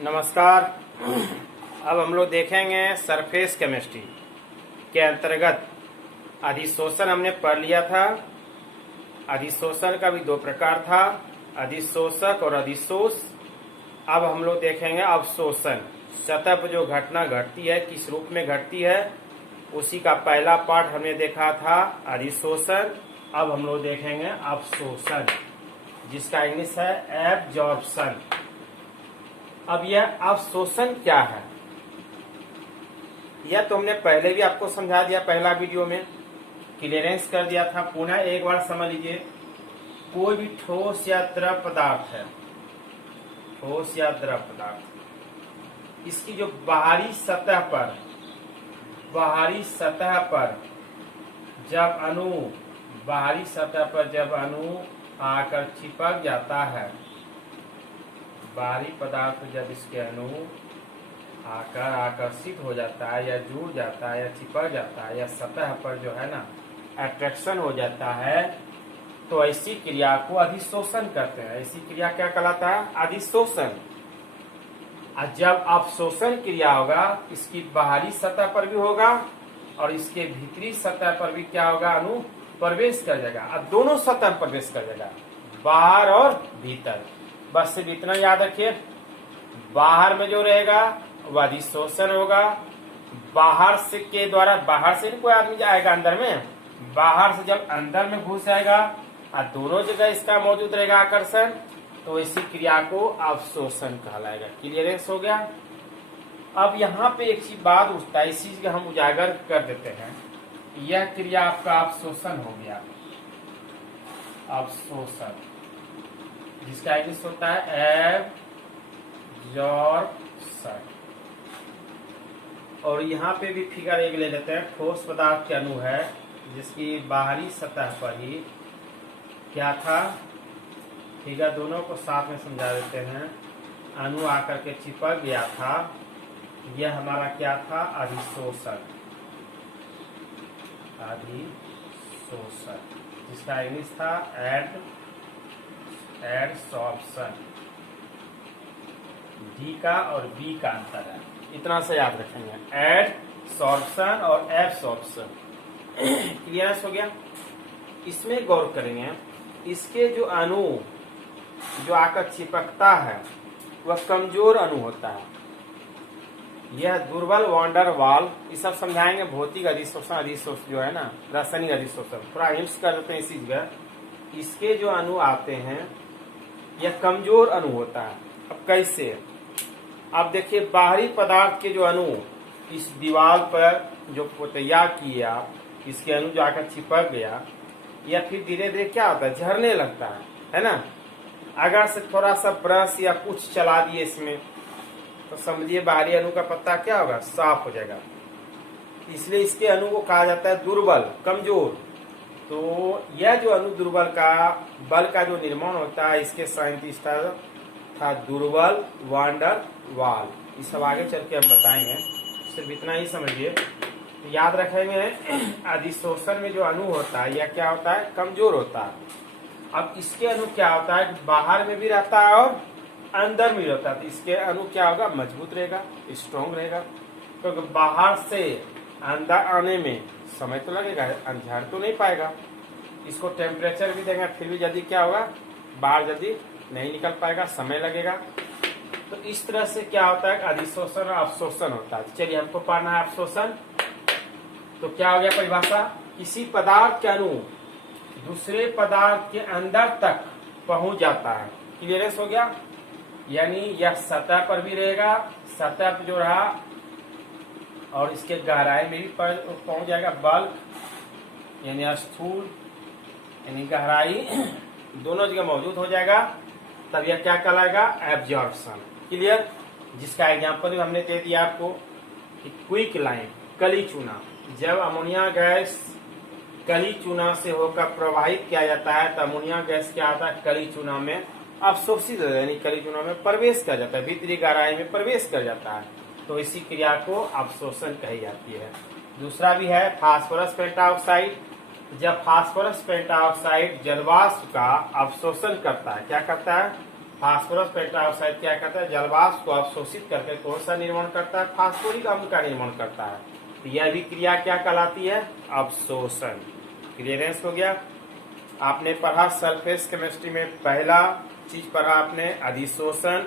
नमस्कार। अब हम लोग देखेंगे सरफेस केमिस्ट्री के अंतर्गत अधिशोषण हमने पढ़ लिया था। अधिशोषण का भी दो प्रकार था, अधिशोषक और अधिशोष। अब हम लोग देखेंगे अवशोषण। सतह पर जो घटना घटती है किस रूप में घटती है, उसी का पहला पार्ट हमने देखा था अधिशोषण। अब हम लोग देखेंगे अवशोषण, जिसका इंग्लिश है एब्जॉर्प्शन। अब यह अवशोषण क्या है, यह तो हमने पहले भी आपको समझा दिया, पहला वीडियो में क्लियरेंस कर दिया था। पुनः एक बार समझ लीजिए, कोई भी ठोस या द्रव पदार्थ है, ठोस या द्रव पदार्थ, इसकी जो बाहरी सतह पर जब अणु आकर चिपक जाता है, बाहरी पदार्थ जब इसके अणु आकर आकर्षित हो जाता है या जुड़ जाता है या चिपक जाता है या सतह पर जो है ना अट्रैक्शन हो जाता है, तो ऐसी क्रिया को अधिशोषण कहते हैं। ऐसी क्रिया क्या कहलाता है? अधिशोषण। और जब अवशोषण क्रिया होगा, इसकी बाहरी सतह पर भी होगा और इसके भीतरी सतह पर भी क्या होगा, अणु प्रवेश कर जाएगा। अब दोनों सतह प्रवेश कर जाएगा, बाहर और भीतर। बस सिर्फ इतना याद रखिए, बाहर में जो रहेगा वह अधिशोषण होगा। बाहर से के द्वारा, बाहर से कोई आदमी जाएगा अंदर में, बाहर से जब अंदर में घुस जाएगा और दोनों जगह इसका मौजूद रहेगा आकर्षण, तो इसी क्रिया को अवशोषण कहलाएगा। क्लियरेंस हो गया। अब यहाँ पे एक चीज बात उठता है, इस चीज का हम उजागर कर देते हैं। यह क्रिया आपका अवशोषण हो गया, अवशोषण, जिसका इंग्लिश होता है एब्जॉर्प्शन। और यहाँ पे भी फिगर एक ले लेते हैं। ठोस पदार्थ के अणु है जिसकी बाहरी सतह पर ही क्या था, फिगर दोनों को साथ में समझा देते हैं। अणु आकर के चिपक गया था, यह हमारा क्या था, अधिशोषण, अधिशोषण, जिसका इंग्लिश था एडसॉर्प्शन। डी का और बी का अंतर है, इतना से याद रखेंगे, एडसॉर्प्शन और एब्सॉर्प्शन। क्लियर हो गया। इसमें गौर करेंगे, इसके जो अणु जो आकर चिपकता है वह कमजोर अणु होता है। यह दुर्बल वांडर वाल, ये सब समझाएंगे। भौतिक अधिशोषण, अधिशोषण जो है ना, रासायनिक अधिशोषण, थोड़ा हिंट्स कर देते हैं इसी जगह। इसके जो अणु आते हैं यह कमजोर अणु होता है। अब कैसे? अब देखिए, बाहरी पदार्थ के जो अणु इस दीवार पर जो पोतैया किए आप, इसके अणु जो आकर चिपक गया, या फिर धीरे धीरे क्या होता है, झरने लगता है ना। अगर से थोड़ा सा ब्रश या कुछ चला दिए इसमें, तो समझिए बाहरी अणु का पत्ता क्या होगा, साफ हो जाएगा। इसलिए इसके अणु को कहा जाता है दुर्बल, कमजोर। तो यह जो अणु दुर्बल का बल का जो निर्माण होता है, इसके साइंटिस्ट था दुर्बल वांडर वाल। ये सब आगे चल के हम बताएंगे, सिर्फ इतना ही समझिए। तो याद रखेंगे, अधिशोषण में जो अणु होता है यह क्या होता है, कमजोर होता है। अब इसके अणु क्या होता है, बाहर में भी रहता है और अंदर में रहता है। तो इसके अणु क्या होगा, मजबूत रहेगा, स्ट्रॉन्ग रहेगा। क्योंकि बाहर से अंदर आने में समय तो लगेगा, अंजार तो नहीं पाएगा। इसको टेम्परेचर भी देंगे, फिर भी जल्दी क्या होगा, बाहर जल्दी नहीं निकल पाएगा, समय लगेगा। तो इस तरह से क्या होता है, अधिशोषण और अवशोषण होता है। चलिए, हमको पढ़ना है अवशोषण। तो क्या हो गया परिभाषा, किसी पदार्थ के अणु दूसरे पदार्थ के अंदर तक पहुंच जाता है। क्लियरेंस हो गया। यानी यह सतह पर भी रहेगा, सतह पर जो रहा, और इसके गहराई में भी पहुंच जाएगा। बल्क यानी स्थूल यानी गहराई, दोनों जगह मौजूद हो जाएगा। तब यह क्या कहलाएगा, एब्जॉर्प्शन। क्लियर। जिसका एग्जांपल हमने दे दिया आपको कि क्विक लाइन, कली चूना। जब अमोनिया गैस कली चूना से होकर प्रवाहित किया जाता है, तो अमोनिया गैस क्या आता है, कली चूना में अवशोषित, यानी कली चूना में प्रवेश कर जाता है, भीतरी गहराई में प्रवेश कर जाता है। तो इसी क्रिया को अवशोषण कही जाती है। दूसरा भी है फास्फोरस पेंटाऑक्साइड। जब फास्फोरस पेंटाऑक्साइड जलवाष्प का अवशोषण करता है, क्या करता है, फास्फोरस पेट्राऑक्साइड क्या करता है, जलवाष्प को अवशोषित करके कौन सा निर्माण करता है, फास्फोरिक अम्ल का निर्माण करता है। तो यह भी क्रिया क्या कहलाती है, अवशोषण। क्लियरेंस हो गया। आपने पढ़ा सरफेस केमिस्ट्री में पहला चीज पढ़ा आपने अधिशोषण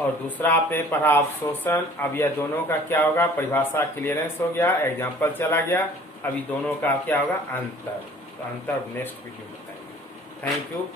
और दूसरा आपने पढ़ा अवशोषण। अब यह दोनों का क्या होगा, परिभाषा क्लियरेंस हो गया, एग्जाम्पल चला गया। अभी दोनों का क्या होगा, अंतर। तो अंतर नेक्स्ट वीडियो बताएंगे। Thank you.